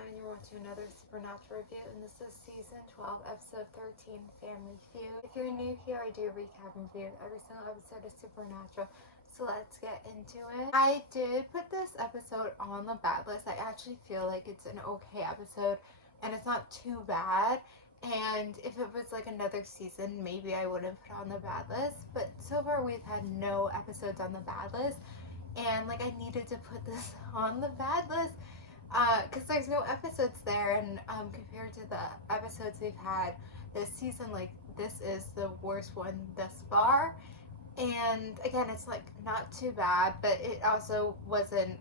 and you're watching another Supernatural review, and this is Season 12, Episode 13, Family Feud. If you're new here, I do recap and review every single episode of Supernatural, so let's get into it. I did put this episode on the bad list. I actually feel like it's an okay episode, and it's not too bad. And if it was like another season, maybe I wouldn't put it on the bad list. But so far, we've had no episodes on the bad list, and like I needed to put this on the bad list because there's no episodes there, and compared to the episodes we've had this season, like this is the worst one thus far. And again, it's like not too bad, but it also wasn't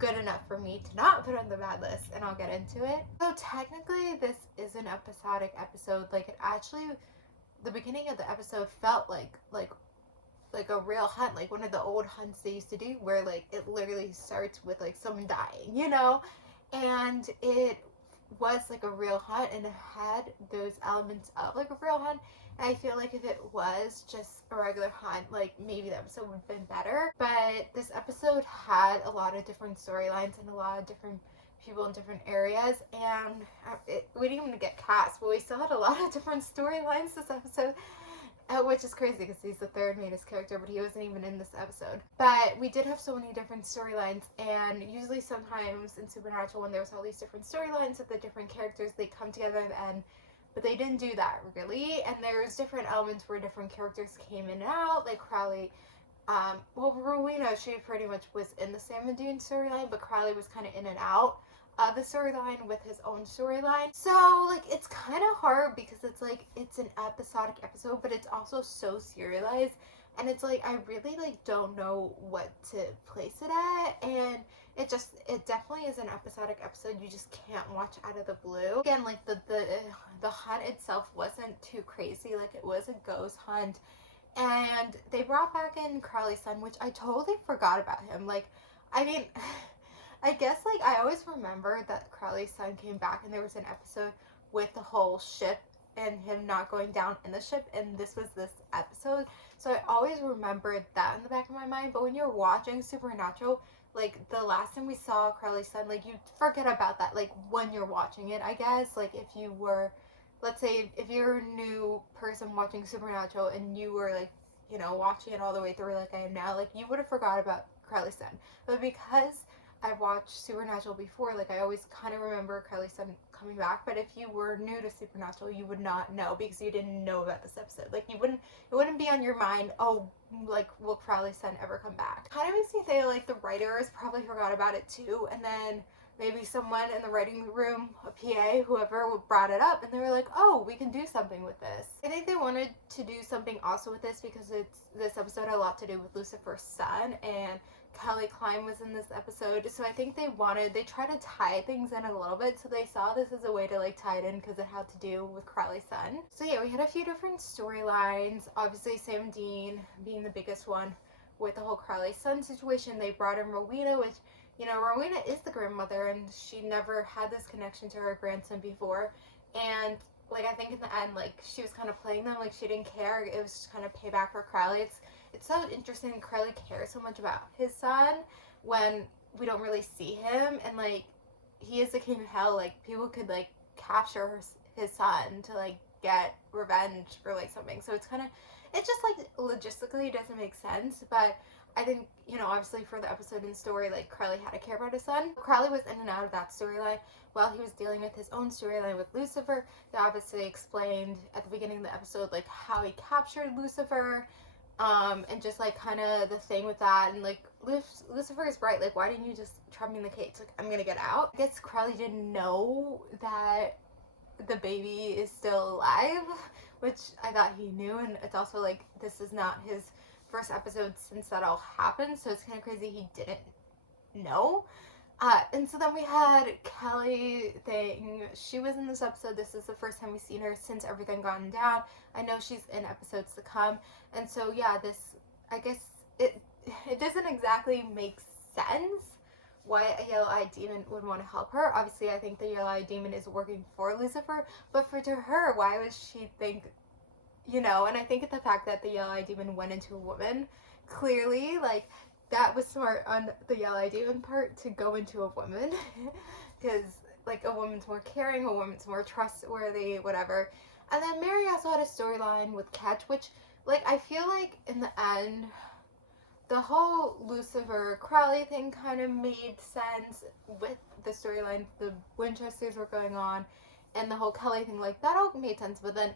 good enough for me to not put on the bad list, and I'll get into it. So technically this is an episodic episode. Like it actually, the beginning of the episode felt like a real hunt, like one of the old hunts they used to do, where like it literally starts with like someone dying, and it was like a real hunt, and it had those elements of like a real hunt. And I feel like if it was just a regular hunt, like maybe the episode would have been better. But this episode had a lot of different storylines and a lot of different people in different areas, and we didn't even get cast, but we still had a lot of different storylines this episode. Which is crazy because he's the third mainest character, but he wasn't even in this episode. But we did have so many different storylines, and usually sometimes in Supernatural, when there's all these different storylines of the different characters, they come together at the end. But they didn't do that really, and there's different elements where different characters came in and out, like Crowley. Rowena, she pretty much was in the Sam and Dean storyline, but Crowley was kind of in and out the storyline with his own storyline. So like it's kind of hard because it's like it's an episodic episode, but it's also so serialized, and it's like I really like don't know what to place it at. And it definitely is an episodic episode. You just can't watch out of the blue. Again, like the hunt itself wasn't too crazy. Like it was a ghost hunt, and they brought back in Crowley's son, which I totally forgot about him. Like, I mean, I guess like I always remember that Crowley's son came back, and there was an episode with the whole ship and him not going down in the ship, and this was this episode. So I always remembered that in the back of my mind. But when you're watching Supernatural, like the last time we saw Crowley's son, like you forget about that, like when you're watching it, I guess. Like if you were, let's say if you're a new person watching Supernatural and you were like, watching it all the way through like I am now, like you would have forgot about Crowley's son. But because I've watched Supernatural before, like I always kind of remember Crowley's son coming back. But if you were new to Supernatural, you would not know because you didn't know about this episode. Like it wouldn't be on your mind, oh, like will Crowley's son ever come back? Kind of makes me think like the writers probably forgot about it too, and then maybe someone in the writing room, a PA, whoever, brought it up, and they were like, oh, we can do something with this. I think they wanted to do something also with this because this episode had a lot to do with Lucifer's son, and Kelly Klein was in this episode. So I think they tried to tie things in a little bit, so they saw this as a way to like tie it in because it had to do with Crowley's son. So yeah, we had a few different storylines. Obviously Sam and Dean being the biggest one with the whole Crowley's son situation. They brought in Rowena, which, Rowena is the grandmother, and she never had this connection to her grandson before. And like I think in the end, like she was kind of playing them, like she didn't care. It was just kind of payback for Crowley. It's so interesting Crowley cares so much about his son when we don't really see him, and like he is the king of hell. Like people could like capture his son to like get revenge or like something. So it's just like logistically it doesn't make sense, but I think, obviously for the episode and story, like Crowley had to care about his son. Crowley was in and out of that storyline while he was dealing with his own storyline with Lucifer. They obviously explained at the beginning of the episode like how he captured Lucifer, and just like kind of the thing with that. And like Lucifer is right, like why didn't you just trap me in the cage? Like I'm gonna get out. I guess Crowley didn't know that the baby is still alive, which I thought he knew. And it's also like this is not his first episode since that all happened, so it's kind of crazy he didn't know. And so then we had Kelly thing. She was in this episode. This is the first time we've seen her since everything gone down. I know she's in episodes to come. And so yeah, I guess it doesn't exactly make sense why a yellow-eyed demon would want to help her. Obviously, I think the yellow-eyed demon is working for Lucifer, but to her, why would she think, and I think the fact that the yellow-eyed demon went into a woman, clearly, like, that was smart on the yellow-eyed demon part to go into a woman, because like a woman's more caring, a woman's more trustworthy, whatever. And then Mary also had a storyline with Catch, which, like, I feel like in the end, the whole Lucifer Crowley thing kind of made sense with the storyline. The Winchesters were going on, and the whole Kelly thing, like, that all made sense. But then,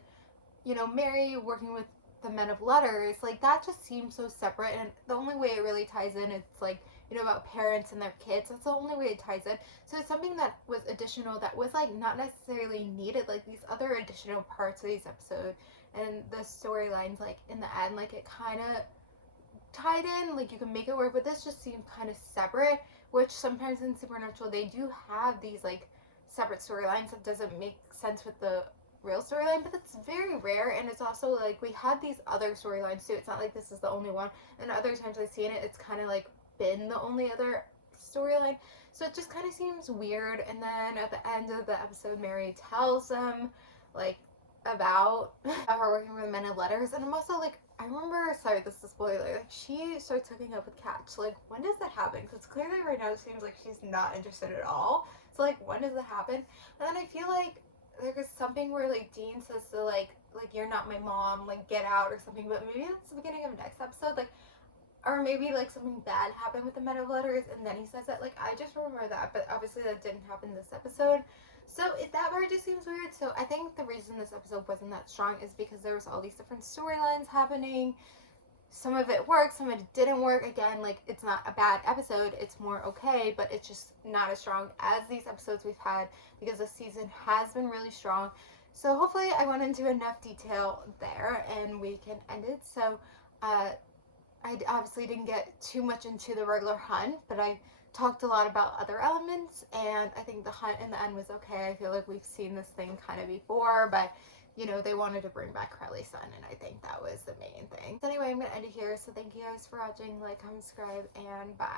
you know, Mary working with the Men of Letters, like, that just seems so separate. And the only way it really ties in, it's like, you know, about parents and their kids. That's the only way it ties in. So it's something that was additional, that was, like, not necessarily needed. Like, these other additional parts of these episodes and the storylines, like, in the end, like, it kind of tied in, like, you can make it work, but this just seemed kind of separate, which sometimes in Supernatural they do have these, like, separate storylines that doesn't make sense with the real storyline, but it's very rare. And it's also like we had these other storylines too. It's not like this is the only one, and other times I've seen it, it's kind of like been the only other storyline, so it just kind of seems weird. And then at the end of the episode, Mary tells them, like, about her working with Men of Letters. And I'm also like, I remember, sorry, this is a spoiler, like, she starts hooking up with Catch. Like, when does that happen? Because clearly right now it seems like she's not interested at all. So, like, when does that happen? And then I feel like there's something where, like, Dean says to, like, you're not my mom, like, get out or something. But maybe that's the beginning of next episode, like, or maybe, like, something bad happened with the Men of Letters, and then he says it. Like, I just remember that, but obviously that didn't happen this episode. So that part just seems weird. So I think the reason this episode wasn't that strong is because there was all these different storylines happening. Some of it worked, some of it didn't work. Again, like, it's not a bad episode, it's more okay, but it's just not as strong as these episodes we've had, because the season has been really strong. So hopefully I went into enough detail there and we can end it. So I obviously didn't get too much into the regular hunt, but I talked a lot about other elements, and I think the hunt in the end was okay. I feel like we've seen this thing kind of before, but, you know, they wanted to bring back Crowley's son, and I think that was the main thing. So anyway, I'm going to end it here. So thank you guys for watching. Like, comment, subscribe, and bye.